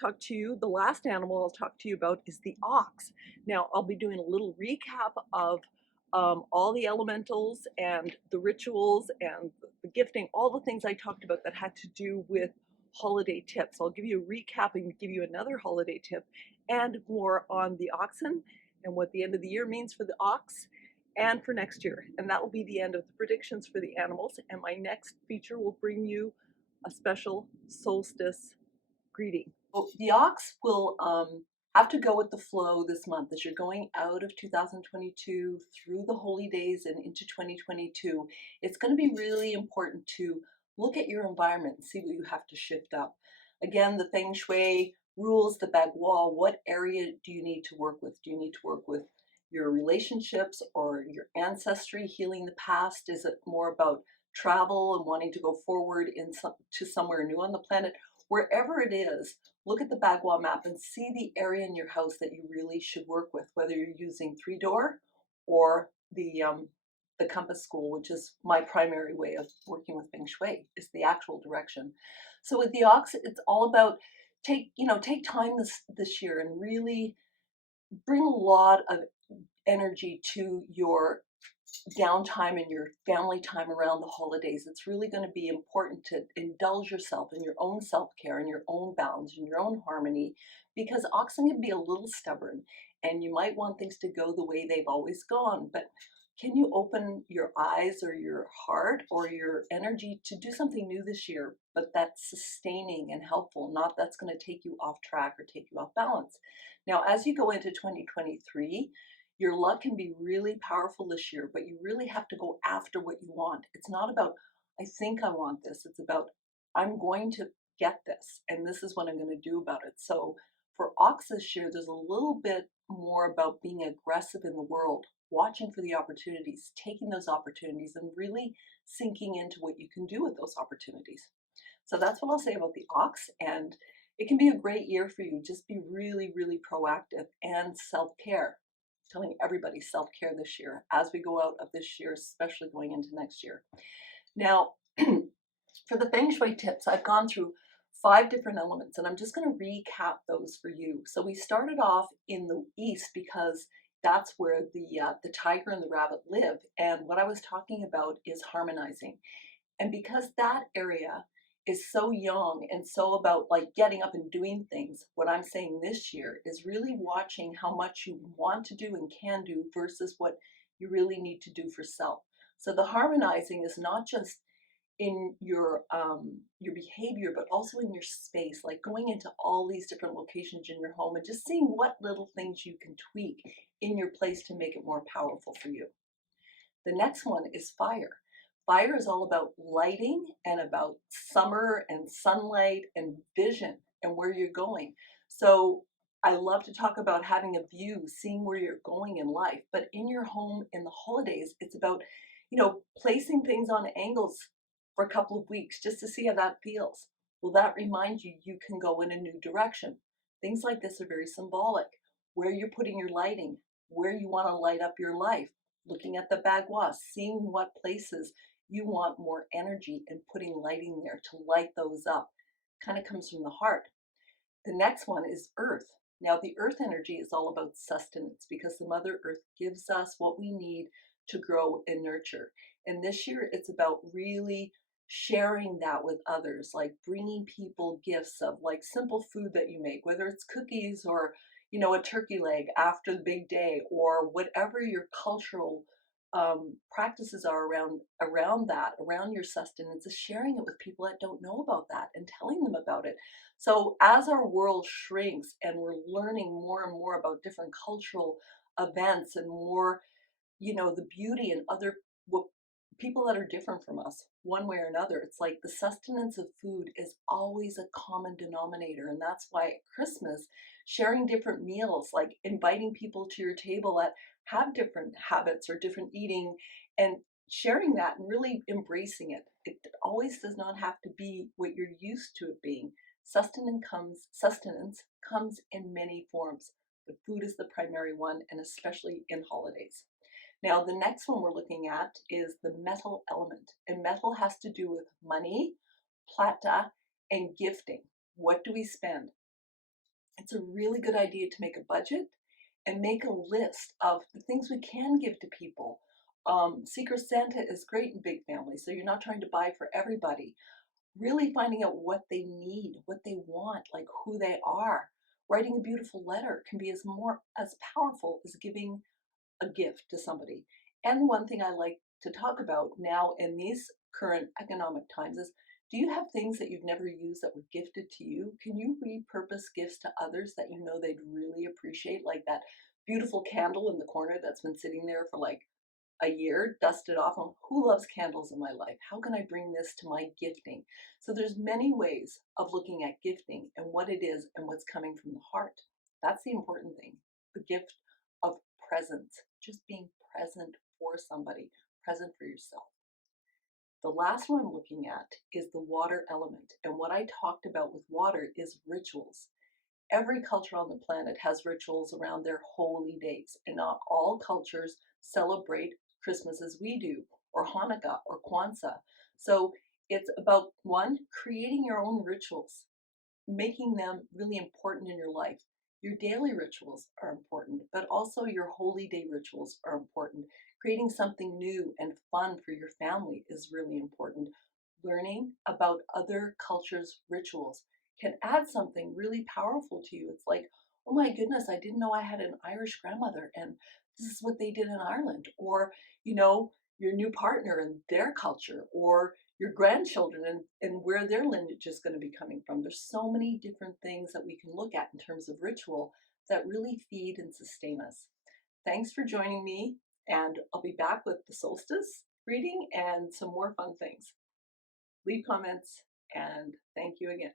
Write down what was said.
talk to you, the last animal I'll talk to you about is the ox. Now, I'll be doing a little recap of all the elementals and the rituals and the gifting, all the things I talked about that had to do with holiday tips. I'll give you a recap and give you another holiday tip and more on the oxen and what the end of the year means for the ox and for next year. And that will be the end of the predictions for the animals. And my next feature will bring you a special solstice greeting. Well, the ox will have to go with the flow this month as you're going out of 2022 through the holy days and into 2022. It's going to be really important to look at your environment and see what you have to shift up. Again, the Feng Shui rules, the bagua, what area do you need to work with? Do you need to work with your relationships or your ancestry, healing the past? Is it more about travel and wanting to go forward to somewhere new on the planet? Wherever it is, look at the Bagua map and see the area in your house that you really should work with, whether you're using three-door or the compass school, which is my primary way of working with Feng Shui, is the actual direction. So with the ox, it's all about take time this year and really bring a lot of energy to your downtime and your family time around the holidays. It's really going to be important to indulge yourself in your own self-care and your own balance and your own harmony, because oxen can be a little stubborn and you might want things to go the way they've always gone. But can you open your eyes or your heart or your energy to do something new this year, but that's sustaining and helpful, not that's going to take you off track or take you off balance? Now, as you go into 2023, your luck can be really powerful this year, but you really have to go after what you want. It's not about, I think I want this. It's about, I'm going to get this, and this is what I'm going to do about it. So for ox this year, there's a little bit more about being aggressive in the world, watching for the opportunities, taking those opportunities, and really sinking into what you can do with those opportunities. So that's what I'll say about the ox, and it can be a great year for you. Just be really, really proactive and self-care. Telling everybody self-care this year as we go out of this year, especially going into next year. Now, for the Feng Shui tips, I've gone through 5 different elements, and I'm just going to recap those for you. So we started off in the east because that's where the tiger and the rabbit live, and what I was talking about is harmonizing. And because that area is so young and so about like getting up and doing things, what I'm saying this year is really watching how much you want to do and can do versus what you really need to do for self. So the harmonizing is not just in your behavior, but also in your space, like going into all these different locations in your home and just seeing what little things you can tweak in your place to make it more powerful for you. The next one is fire. Fire is all about lighting and about summer and sunlight and vision and where you're going. So I love to talk about having a view, seeing where you're going in life. But in your home in the holidays, it's about, placing things on angles for a couple of weeks just to see how that feels. Will that remind you you can go in a new direction? Things like this are very symbolic. Where you're putting your lighting, where you want to light up your life, looking at the bagua, seeing what places you want more energy and putting lighting there to light those up. Kind of comes from the heart. The next one is earth. Now the earth energy is all about sustenance because the mother earth gives us what we need to grow and nurture. And this year it's about really sharing that with others, like bringing people gifts of like simple food that you make, whether it's cookies or a turkey leg after the big day, or whatever your cultural practices are around your sustenance, is sharing it with people that don't know about that and telling them about it. So as our world shrinks and we're learning more and more about different cultural events and more, the beauty and other people that are different from us one way or another, it's like the sustenance of food is always a common denominator. And that's why at Christmas, sharing different meals, like inviting people to your table that have different habits or different eating, and sharing that and really embracing it. It always does not have to be what you're used to it being. Sustenance comes in many forms, but food is the primary one, and especially in holidays. Now, the next one we're looking at is the metal element. And metal has to do with money, plata, and gifting. What do we spend? it's a really good idea to make a budget and make a list of the things we can give to people. Secret Santa is great in big families, so you're not trying to buy for everybody. Really finding out what they need, what they want, like who they are. Writing a beautiful letter can be as powerful as giving a gift to somebody. And the one thing I like to talk about now in these current economic times is, do you have things that you've never used that were gifted to you? Can you repurpose gifts to others that you know they'd really appreciate? Like that beautiful candle in the corner that's been sitting there for like a year, dusted off. Who loves candles in my life? How can I bring this to my gifting? So there's many ways of looking at gifting and what it is and what's coming from the heart. That's the important thing. The gift of presence, just being present for somebody, present for yourself. The last one I'm looking at is the water element. And what I talked about with water is rituals. Every culture on the planet has rituals around their holy days, and not all cultures celebrate Christmas as we do, or Hanukkah, or Kwanzaa. So it's about one, creating your own rituals, making them really important in your life. Your daily rituals are important, but also your holy day rituals are important. Creating something new and fun for your family is really important. Learning about other cultures' rituals can add something really powerful to you. It's like, oh my goodness, I didn't know I had an Irish grandmother, and this is what they did in Ireland. Or, your new partner and their culture, or your grandchildren and where their lineage is going to be coming from. There's so many different things that we can look at in terms of ritual that really feed and sustain us. Thanks for joining me, and I'll be back with the solstice reading and some more fun things. Leave comments, and thank you again.